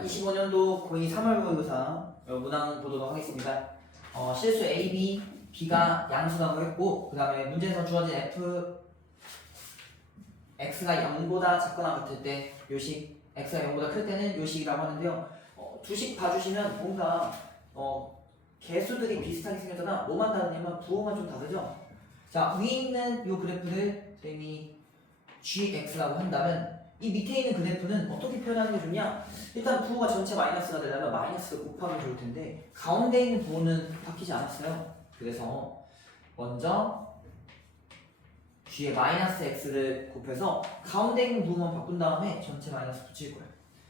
자, 25년도 고2 3월고 의사 문항 보도록 하겠습니다. 실수 A, B, B가 양수라고 했고, 그 다음에 문제에서 주어진 F, X가 0보다 작거나 같을 때 요식, X가 0보다 클 때는 요식이라고 하는데요. 두식 봐주시면 뭔가 개수들이 비슷하게 생겼잖아. 뭐만 다르냐면 부호만 좀 다르죠? 자, 위에 있는 이 그래프를 선생님이 GX라고 한다면 이 밑에 있는 그래프는 어떻게 표현하는 게 좋냐? 일단 부호가 전체 마이너스가 되려면 마이너스를 곱하면 좋을 텐데 가운데 있는 부호는 바뀌지 않았어요. 그래서 먼저 G에 마이너스 X를 곱해서 가운데 있는 부호만 바꾼 다음에 전체 마이너스 붙일 거예요.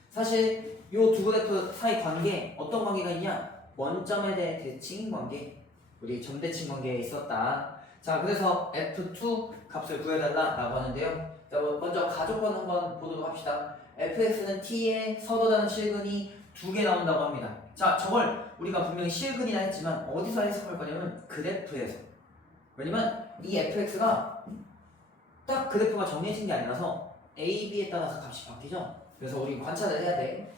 사실 이 두 그래프 사이 관계 어떤 관계가 있냐? 원점에 대해 대칭 관계, 우리 점대칭 관계에 있었다. 자, 그래서 F2 값을 구해달라고 하는데요. 자, 먼저 가족권 한번 보도록 합시다. fx는 t에 서도다는 실근이 2개 나온다고 합니다. 자, 저걸 우리가 분명히 실근이라 했지만 어디서 해석할 거냐면 그래프에서. 왜냐면 이 fx가 딱 그래프가 정해진 게 아니라서 a, b에 따라서 값이 바뀌죠. 그래서 우리 관찰을 해야 돼.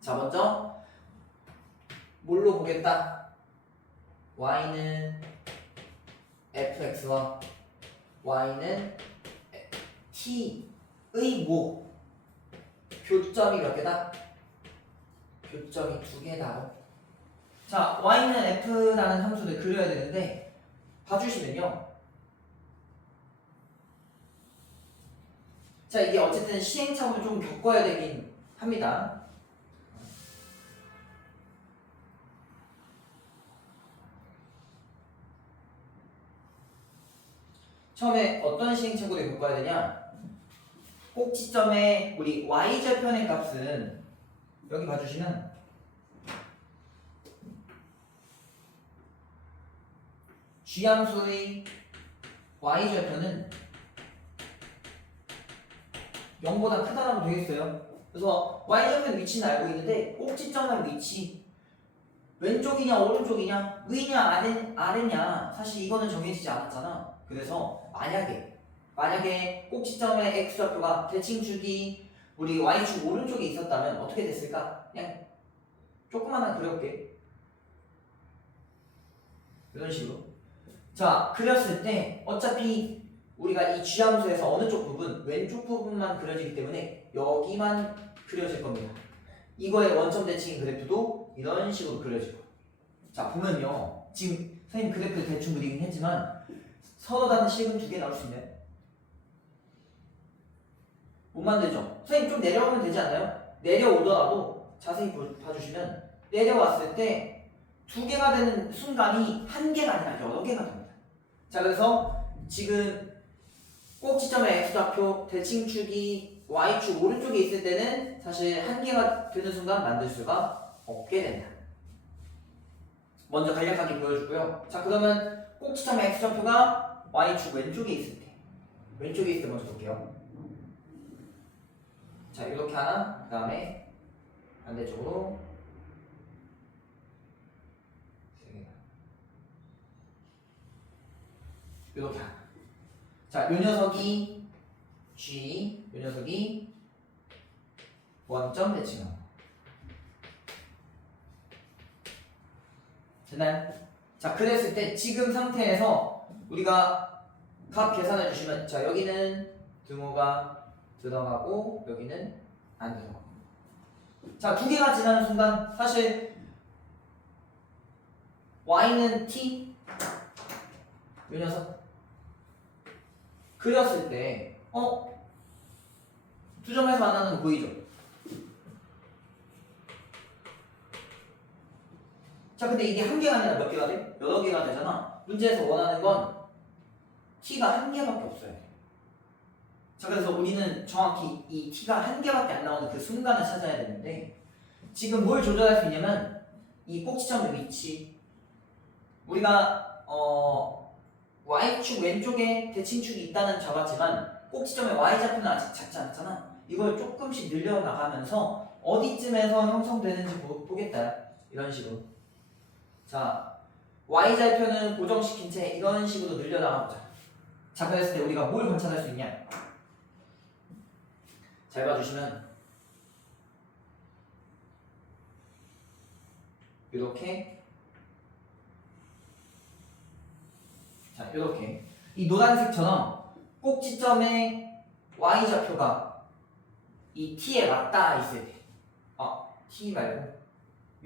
자, 먼저 뭘로 보겠다? y는 fx와 y는 t의 뭐? 교점이 몇 개다? 교점이 2개다. 자, y는 f라는 함수를 그려야 되는데 봐주시면요. 자, 이게 어쨌든 시행착오를 좀 겪어야 되긴 합니다. 처음에 어떤 시행착오를 겪어야 되냐? 꼭지점에 우리 y절편의 값은 여기 봐주시면 g함수의 y절편은 0보다 크다라고 되겠어요. 그래서 y절편 위치는 알고 있는데 꼭지점의 위치 왼쪽이냐 오른쪽이냐 위냐 아래냐 사실 이거는 정해지지 않았잖아. 그래서 만약에 꼭지점의 x좌표가 대칭축이 우리 y축 오른쪽에 있었다면 어떻게 됐을까? 그냥 조그마한 그려볼게. 이런 식으로. 자, 그렸을 때 어차피 우리가 이 g함수에서 어느 쪽 부분, 왼쪽 부분만 그려지기 때문에 여기만 그려질 겁니다. 이거의 원점 대칭인 그래프도 이런 식으로 그려지고. 자, 보면요. 지금 선생님 그래프 대충 그리긴 했지만 서로 다른 실근 2개 나올 수 있나요? 못 만들죠? 선생님 좀 내려오면 되지 않나요? 내려오더라도 자세히 봐주시면 내려왔을 때 2개가 되는 순간이 1개가 아니라 여러 개가 됩니다. 자, 그래서 지금 꼭지점의 x좌표 대칭축이 y축 오른쪽에 있을 때는 사실 1개가 되는 순간 만들 수가 없게 된다. 먼저 간략하게 보여주고요. 자, 그러면 꼭지점의 x좌표가 y축 왼쪽에 있을 때 먼저 볼게요. 자, 이렇게 하나, 그 다음에 반대쪽으로 이렇게 하나. 자, 요 녀석이 G, 요 녀석이 원점 대칭함. 됐나요? 자, 그랬을 때 지금 상태에서 우리가 값 계산해 주시면 자, 여기는 등호가 들어가고 여기는 안 들어가고. 자, 2개가 지나는 순간 사실 y는 t 요 녀석 그렸을 때 두 점에서 만나는 거 보이죠? 자, 근데 이게 1개가 아니라 몇 개가 돼? 여러 개가 되잖아. 문제에서 원하는 건 t가 1개밖에 없어야 돼. 자, 그래서 우리는 정확히 이 t가 1개밖에 안 나오는 그 순간을 찾아야 되는데 지금 뭘 조절할 수 있냐면 이 꼭지점의 위치 우리가 y축 왼쪽에 대칭축이 있다는 적었지만 꼭지점의 y좌표는 아직 작지 않잖아. 이걸 조금씩 늘려나가면서 어디쯤에서 형성되는지 보겠다. 이런 식으로. 자, y좌표는 고정시킨 채 이런 식으로 늘려나가보자. 자, 그랬을 때 우리가 뭘 관찰할 수 있냐? 잘 봐주시면 이렇게 자 이렇게 이 노란색처럼 꼭지점의 y좌표가 이 t에 맞닿아 있을 때 t 말고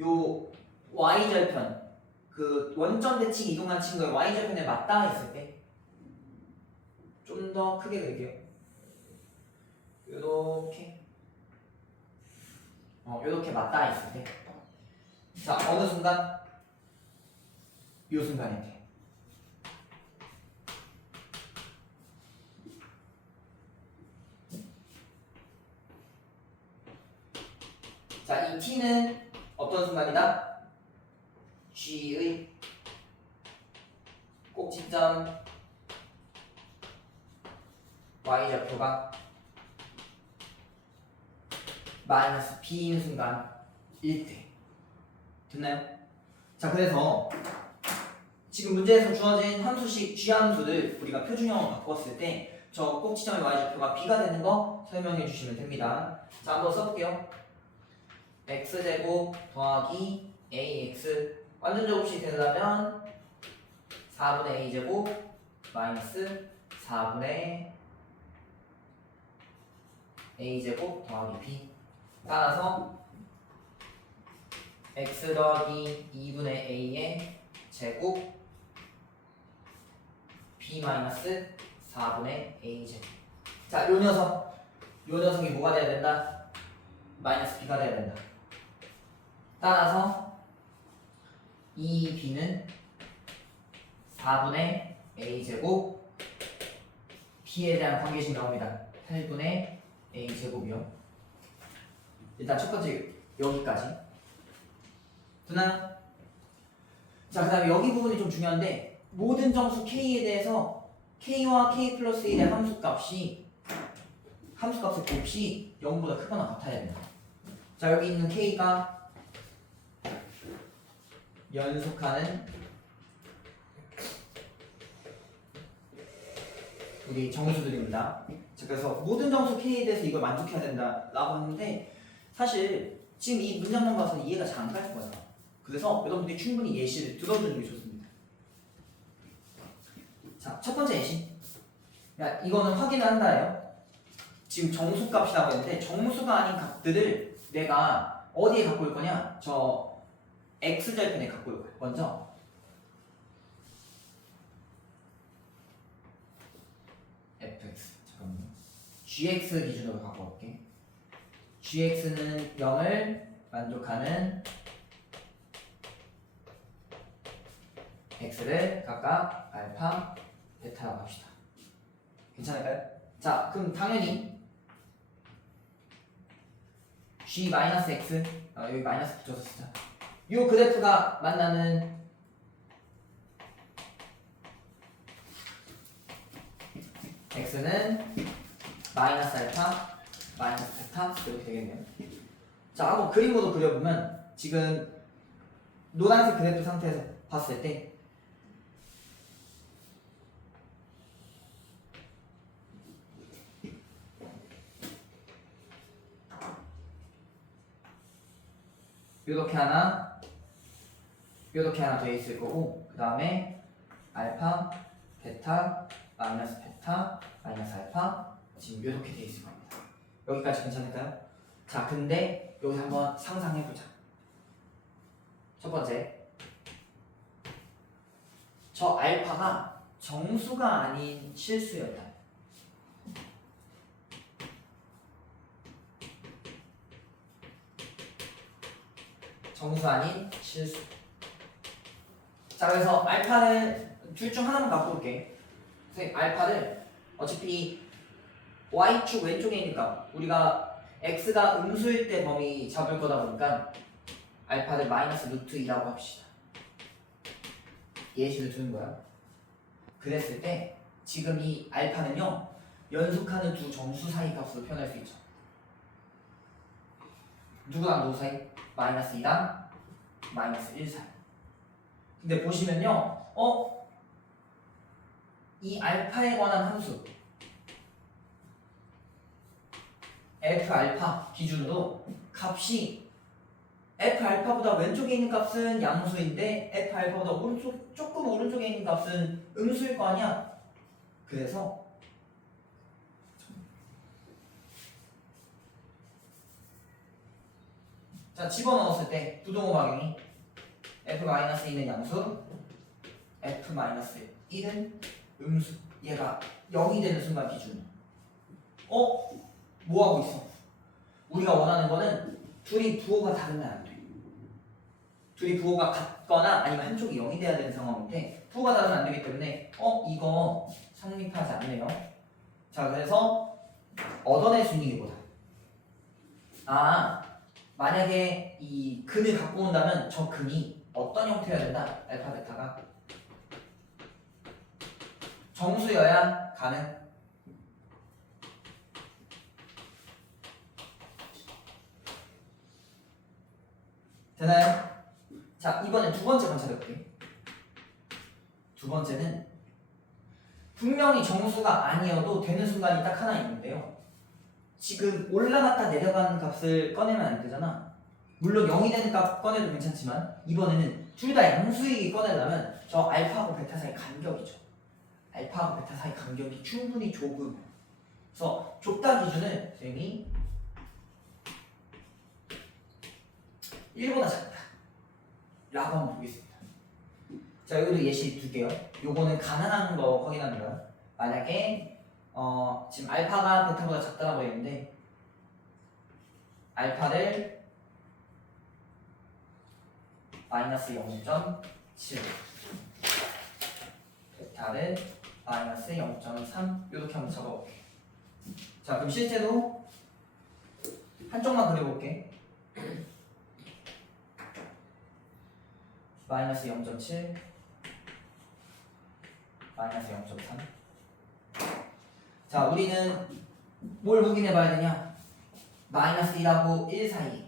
요 y절편 그 원점 대칭 이동한 친구의 y절편에 맞닿아 있을 때 좀 더 크게 그릴게요. 요렇게 맞닿아 있을 때 자 어느 순간 요 순간일 때 자, 이 t는 어떤 순간이다? g의 꼭지점 y좌표가 마이너스 b인 순간 1대 됐나요? 자, 그래서 지금 문제에서 주어진 함수식 g함수를 우리가 표준형으로 바꿨을 때 저 꼭지점의 y좌표가 b가 되는 거 설명해 주시면 됩니다. 자, 한번 써볼게요. x제곱 더하기 ax 완전 제곱식 되려면 4분의 a제곱 마이너스 4분의 a제곱 더하기 b 따라서 x 더하기 2분의 a의 제곱 b 마이너스 4분의 a제곱 자, 요 녀석이 뭐가 돼야 된다? 마이너스 b가 돼야 된다. 따라서 이 b는 4분의 a제곱 b에 대한 관계식 나옵니다. 8분의 a제곱이요. 일단 첫 번째 여기까지 되나요? 자, 그 다음에 여기 부분이 좀 중요한데 모든 정수 k에 대해서 k와 k 플러스 1의 함수값의 곱이 0보다 크거나 같아야 된다. 자, 여기 있는 k가 연속하는 우리 정수들입니다. 자, 그래서 모든 정수 k에 대해서 이걸 만족해야 된다라고 하는데 사실 지금 이 문장만 봐서 이해가 잘 안 갈 거예요. 그래서 여러분들이 충분히 예시를 들어주는 게 좋습니다. 자, 첫 번째 예시. 야, 이거는 확인을 한다예요. 지금 정수값이라고 했는데 정수가 아닌 값들을 내가 어디에 갖고 올 거냐? 저 x절편에 갖고 올 거예요. 먼저 fx 잠깐만요. gx 기준으로 갖고 올게. gx는 0을 만족하는 x를 각각 알파, 베타라고 합시다. 괜찮을까요? 자, 그럼 당연히 g-x 여기 마이너스 붙여서 쓰자. 이 그래프가 만나는 x는 마이너스 알파, 마이너스 베타 이렇게 되겠네요. 자, 한번 그림으로 그려보면 지금 노란색 그래프 상태에서 봤을 때 요렇게 하나 되어 있을 거고 그 다음에 알파, 베타, 마이너스 베타, 마이너스 알파 지금 이렇게 되어 있을 겁니다. 여기까지 괜찮을까요? 자, 근데 여기서 한번 상상해보자. 첫 번째, 저 알파가 정수가 아닌 실수였다. 정수 아닌 실수. 자, 그래서 알파를 둘 중 하나만 갖고 올게. 선생님, 알파를 어차피 y축 왼쪽에 있으니까 우리가 x가 음수일 때 범위 잡을 거다 보니까 알파를 마이너스 루트 2라고 합시다. 예시를 두는 거야. 그랬을 때 지금 이 알파는요 연속하는 두 정수 사이 값으로 표현할 수 있죠. 누구랑 누구 사이? 마이너스 2랑 마이너스 1 사이. 근데 보시면요 이 알파에 관한 함수 f 알파 기준으로 값이 f 알파보다 왼쪽에 있는 값은 양수인데 f 알파보다 조금 오른쪽에 있는 값은 음수일 거 아니야. 그래서 자 집어넣었을 때 부동호 방향이 f-2는 양수, f-1은 음수. 얘가 0이 되는 순간 기준. 뭐 하고 있어? 우리가 원하는 거는 둘이 부호가 다르면 안 돼. 둘이 부호가 같거나 아니면 한쪽이 0이 돼야 되는 상황인데 부호가 다르면 안 되기 때문에 이거 성립하지 않네요. 자 그래서 얻어낼 수 있는 게 뭐다? 만약에 이 근을 갖고 온다면 저 근이 어떤 형태여야 된다? 알파 베타가 정수여야 가능. 되나요? 자 이번엔 두 번째 관찰해볼게. 두 번째는 분명히 정수가 아니어도 되는 순간이 딱 하나 있는데요. 지금 올라갔다 내려가는 값을 꺼내면 안 되잖아. 물론 0이 되는 값 꺼내도 괜찮지만 이번에는 둘 다 양수이기 꺼내려면 저 알파하고 베타 사이 간격이죠. 알파하고 베타 사이 간격이 충분히 좁음. 그래서 좁다 기준을 선생님이 1보다 작다 라고 한번 보겠습니다. 자 여기도 예시 둘게요. 요거는 가능한 거 확인하는 거야. 만약에 지금 알파가 베타보다 작다라고 했는데 알파를 마이너스 0.7 베타를 마이너스 0.3 이렇게 한번 잡아볼게. 자 그럼 실제로 한쪽만 그려볼게. 마이너스 0.7 마이너스 0.3. 자 우리는 뭘 확인해 봐야 되냐? 마이너스 1하고 1 사이.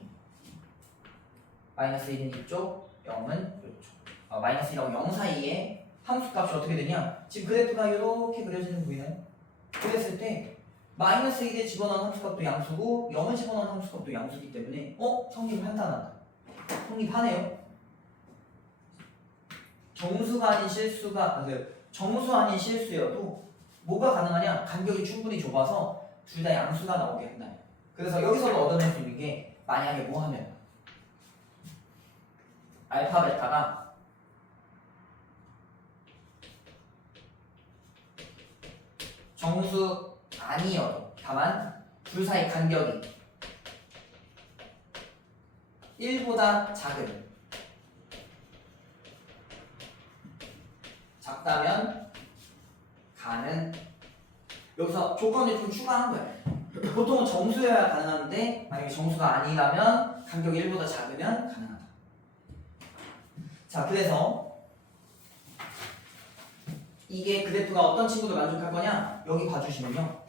마이너스 1은 이쪽, 0은 이쪽. 마이너스 1하고 0 사이에 함수값이 어떻게 되냐? 지금 그래프가 이렇게 그려지는 거 보이나요? 그랬을 때 마이너스 1에 집어넣은 함수값도 양수고 0을 집어넣은 함수값도 양수이기 때문에 성립한다. 성립하네요. 정수가 아닌 실수가 정수 아닌 실수여도 뭐가 가능하냐? 간격이 충분히 좁아서 둘 다 양수가 나오게 한다. 그래서 여기서도 얻어낼 수 있는 게 만약에 뭐 하면 알파 베타가 정수 아니어도 다만 둘 사이 간격이 1보다 작다면 가능. 여기서 조건을 좀 추가한 거예요. 보통은 정수여야 가능한데 만약에 정수가 아니라면 간격이 1보다 작으면 가능하다. 자 그래서 이게 그래프가 어떤 친구들 만족할 거냐? 여기 봐주시면요.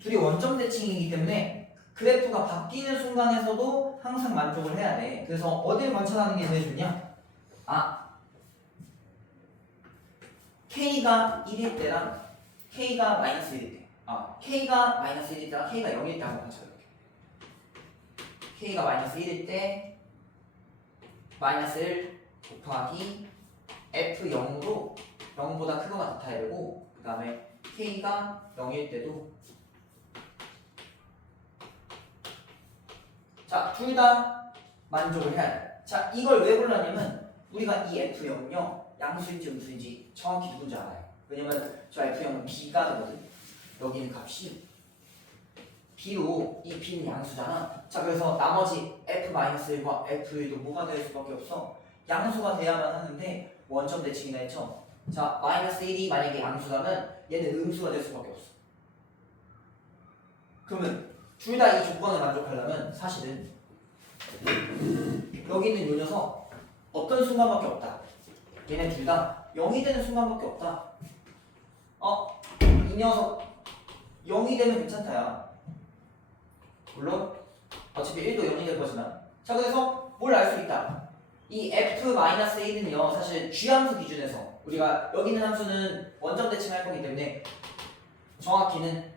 둘이 원점 대칭이기 때문에 그래프가 바뀌는 순간에서도 항상 만족을 해야 돼. 그래서 어딜 관찰하는 게 제일 좋냐? K가 1일 때랑 K가 마이너스 1일 때. K가 마이너스 1일 때랑 K가 0일 때 한번 관찰해볼게. K가 마이너스 1일 때 마이너스 1 곱하기 F0으로 0보다 크거나 같아야 되고 그 다음에 K가 0일 때도 자, 둘 다 만족을 해야 돼. 자, 이걸 왜 골랐냐면 우리가 이 F0요 양수인지 음수인지 정확히 누군지 알아요. 왜냐면 저 F0은 B가 되거든. 여기는 값이 B로 이 B는 양수잖아. 자, 그래서 나머지 F-1과 F1도 뭐가 될 수밖에 없어? 양수가 돼야만 하는데 원점 대칭이나 했죠. 자, 마이너스 1이 만약에 양수라면 얘는 음수가 될 수밖에 없어. 그러면 둘 다 이 조건을 만족하려면 사실은 여기 있는 요 녀석 어떤 순간밖에 없다. 얘네 둘 다 0이 되는 순간밖에 없다. 이 녀석 0이 되면 괜찮다야. 물론 어차피 1도 0이 될 거지만. 자, 그래서 뭘 알 수 있다. 이 F-1은요 사실 G함수 기준에서 우리가 여기 있는 함수는 원점 대칭할 거기 때문에 정확히는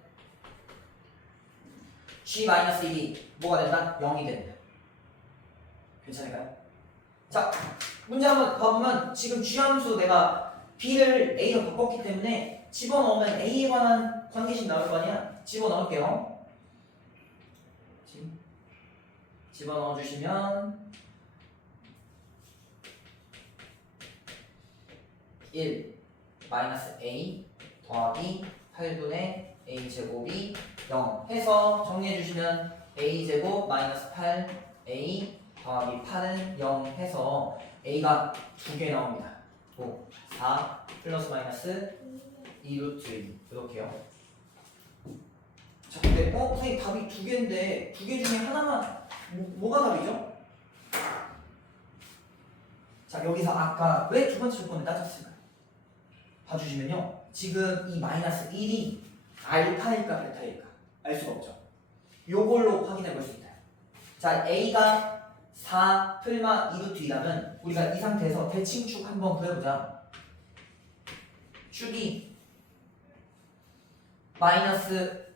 G-1이 뭐가 된다? 0이 된다. 괜찮을까요? 자, 문제 한번 봐보면 지금 G함수 내가 B를 A로 바꿨기 때문에 집어넣으면 A에 관한 관계식 나올 거 아니야? 집어넣을게요. 집어넣어 주시면 1 마이너스 A 더하기 8분의 A 제곱이 0 해서 정리해 주시면 A 제곱 마이너스 8 A 더하기 8은 0 해서 A가 2개 나옵니다. 5, 4 플러스 마이너스 2 루트 2 이렇게요. 자, 근데 선생님 답이 2개인데 2개 중에 하나만 뭐가 답이죠? 자, 여기서 아까 왜 두 번째 조건을 따졌을까요? 봐주시면요. 지금 이 마이너스 1이 알파일까 베타일까 알 수가 없죠. 요걸로 확인해 볼 수 있다. 자, A가 4 플마 2루트 2라면 우리가 이 상태에서 대칭축 한번 구해보자. 축이 마이너스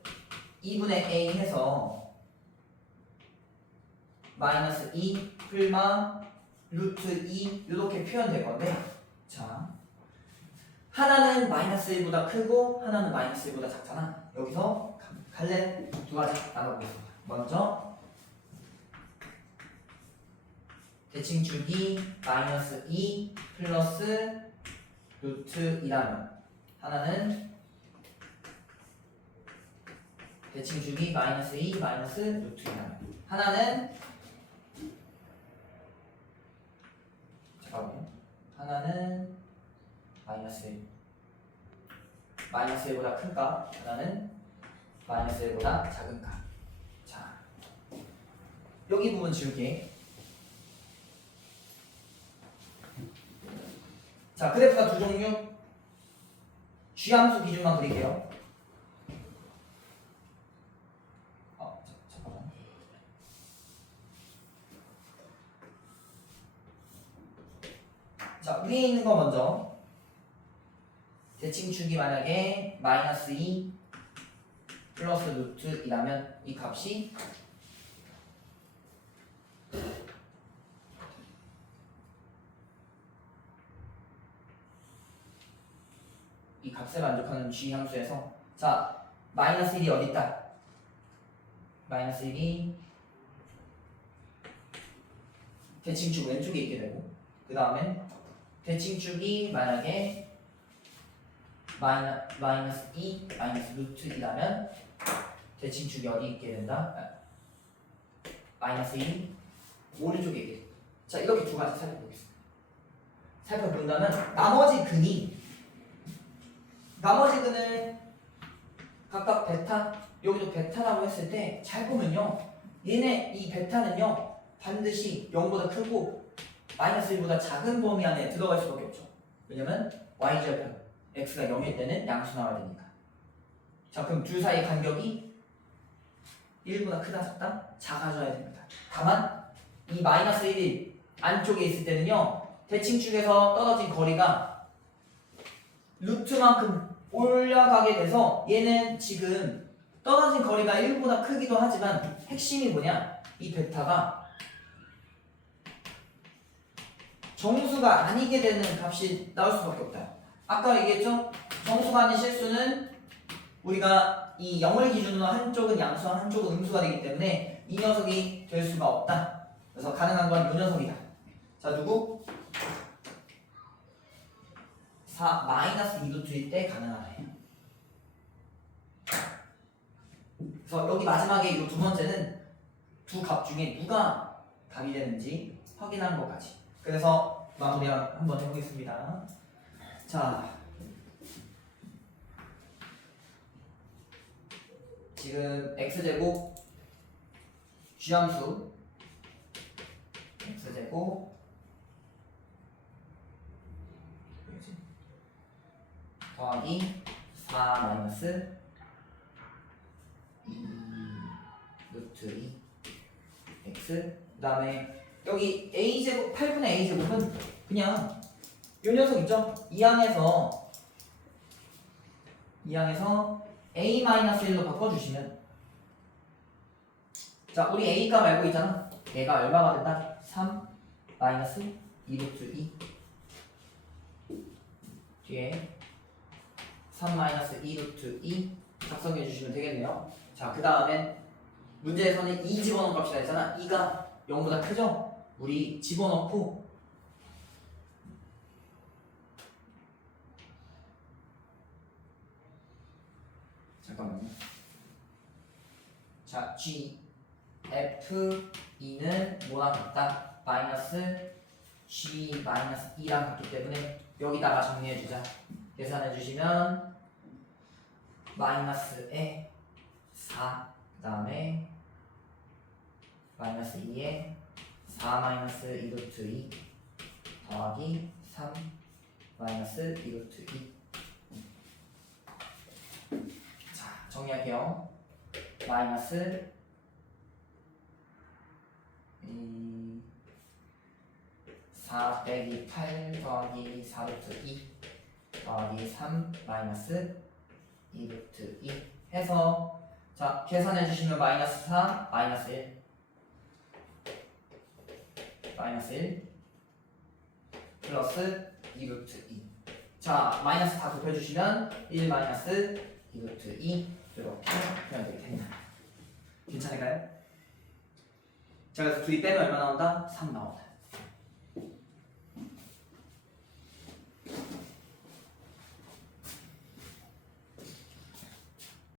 2분의 A 해서 마이너스 2 플마 루트 2 이렇게 표현될 건데, 자, 하나는 마이너스 1보다 크고 하나는 마이너스 1보다 작잖아. 여기서 갈래 두 가지 나눠보겠습니다. 먼저 대칭축이 마이너스 2 플러스 루트 2라면 하나는 대칭축이 마이너스 2 마이너스 루트 2라면 하나는 잠깐만요. 하나는 마이너스 1 마이너스 1보다 큰가? 하나는 마이너스 1보다 작은가? 자, 여기 부분 지울게. 자, 그래프가 두 종류. G함수 기준만 그릴게요. 잠깐만. 자, 위에 있는 거 먼저. 대칭축이 만약에 마이너스 2 플러스 루트 2라면 이 값이 이 값에 만족하는 G 함수에서, 자, 마이너스 1이 어디 있다? 마이너스 1이 대칭축 왼쪽에 있게 되고, 그 다음에 대칭축이 만약에 마이너스 2 마이너스 루트 2라면 대칭축이 어디 있게 된다? 마이너스 2 오른쪽에 있게 된다. 자, 이렇게 두 가지 살펴보겠습니다. 살펴본다면 나머지 근을 각각 베타, 여기도 베타라고 했을 때 잘 보면요, 얘네 이 베타는요 반드시 0보다 크고 마이너스 1보다 작은 범위 안에 들어갈 수밖에 없죠. 왜냐면 y절편 x가 0일 때는 양수 나와야 되니까. 자, 그럼 둘 사이의 간격이 1보다 크다 작다? 작아져야 됩니다. 다만 이 마이너스 1이 안쪽에 있을 때는요, 대칭축에서 떨어진 거리가 루트만큼 올라가게 돼서 얘는 지금 떨어진 거리가 1보다 크기도 하지만 핵심이 뭐냐? 이 베타가 정수가 아니게 되는 값이 나올 수밖에 없다. 아까 얘기했죠? 정수가 아닌 실수는 우리가 이 0을 기준으로 한쪽은 양수와 한쪽은 음수가 되기 때문에 이 녀석이 될 수가 없다. 그래서 가능한 건 이 녀석이다. 자, 누구? 마이너스 2루트일 때 가능하네. 그래서 여기 마지막에 이 두 번째는 두 값 중에 누가 답이 되는지 확인하는 것까지. 그래서 마무리 한번 해보겠습니다. 자, 지금 x제곱 G함수 x제곱 더하기 4 마이너스 2 루트 2 x, 그 다음에 여기 a제곱 8분의 a제곱은 그냥 요 녀석 있죠? 이 항에서 a-1로 바꿔주시면 자, 우리 A값 알고 있잖아. 얘가 얼마가 된다? 3 마이너스 2루트 2 뒤에 3 마이너스 2루트 2 작성해 주시면 되겠네요. 자, 그 다음엔 문제에서는 2 집어넣은 값이라 했잖아. 2가 0보다 크죠? 우리 집어넣고 잠깐만요. 자, G, F, E는 뭐랑 같다? 마이너스 G 마이너스 2랑 같기 때문에 여기다가 정리해주자. 계산해주시면 마이너스에 4, 그 다음에 마이너스 2에 4 마이너스 2루트 2 더하기 3 마이너스 2루트 2. 자, 정리할게요. 마이너스 4 빼기 8 더하기 4루트 2 더하기 3 마이너스 2루트 2 해서 자, 계산해 주시면 마이너스 4 마이너스 1 마이너스 1 플러스 2루트 2. 자, 마이너스 다 곱해주시면 1 마이너스 2루트 2 이렇게 표현 되겠습니다. 괜찮을까요? 자, 그래서 둘이 빼면 얼마 나온다? 3 나온다.